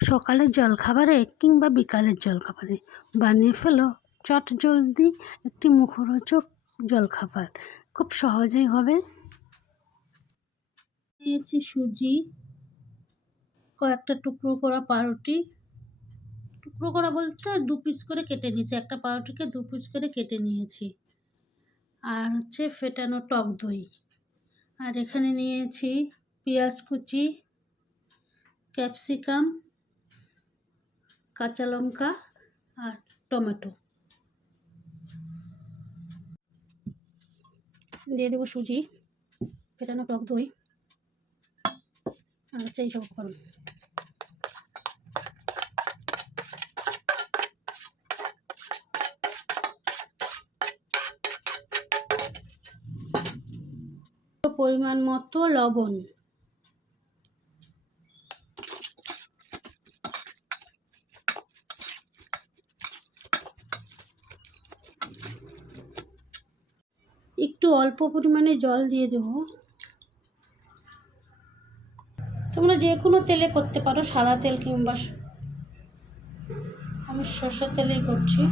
সকালের জলখাবারে কিংবা বিকালের জলখাবারে বানিয়ে ফেলো চট জলদি একটি মুখরোচক জলখাবার, খুব সহজেই হবে। নিয়েছি সুজি, কয়েকটা টুকরো করা পাউরুটি, টুকরো করা বলতে 2 পিস করে কেটে নিয়েছি, একটা পাউরুটিকে 2 পিস করে কেটে নিয়েছি। আর হচ্ছে ফেটানো টক দই। আর এখানে নিয়েছি পেঁয়াজ কুচি, ক্যাপসিকাম, কাঁচা লঙ্কা আর টমেটো। দিয়ে দেবো সুজি, ফেটানো টক দই আর হচ্ছে এইসব উপকরণ। পরিমাণ মতো লবণ, একটু অল্প পরিমাণে জল দিয়ে দেবো। তোমরা যে কোনো তেলে করতে পারো, সাদা তেল কিংবা, আমি সরষের তেলেই করছি।